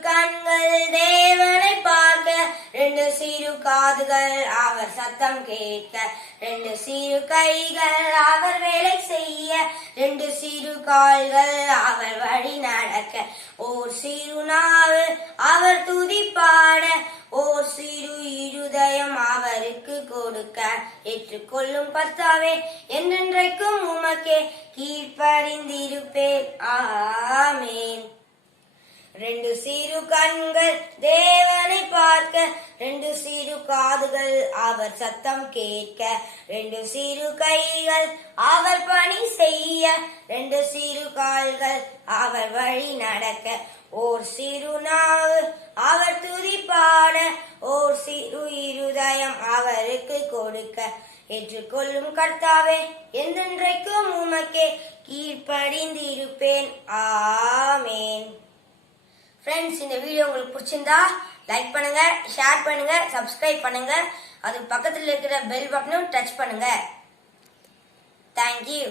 கண்கள் தேவனை பார்க்க ரெண்டு சிறு காதுகள் அவர் சத்தம் கேட்க ரெண்டு சிறு கைகள் அவர் வேலை செய்ய ரெண்டு சிறு கால்கள் அவர் வழி நடக்க ஓர் சிறு நாவு அவர் துதிப்பாட ஓர் சிறு இருதயம் அவருக்கு கொடுக்க ஏற்றுக்கொள்ளும் பத்தாவே என்றென்றைக்கும் உமக்கே கீழ்ப்பறிந்திருப்பேன் ஆ ரெண்டு சிறு கண்கள் தேவனை பார்க்க ரெண்டு சிறு காதுகள் அவர் சத்தம் கேட்க ரெண்டு சிறு கைகள் அவர் பணி செய்ய ரெண்டு சிறு கால்கள் அவர் வழி நடக்க ஓர் சிறு நாவு அவர் துதிப்பாட ஓர் சிறு இருதயம் அவருக்கு கொடுக்க. ஏற்றுக்கொள்ளும் கர்த்தாவே என்றென்றைக்கும் உமக்கே கீழ்ப்படிந்திருப்பேன். ஆ ஃப்ரெண்ட்ஸ் இந்த வீடியோ உங்களுக்கு பிடிச்சிருந்தா லைக் பண்ணுங்க ஷேர் பண்ணுங்க சப்ஸ்கிரைப் பண்ணுங்க. அது பக்கத்தில் இருக்கிற பெல் பட்டனும் டச் பண்ணுங்க. Thank you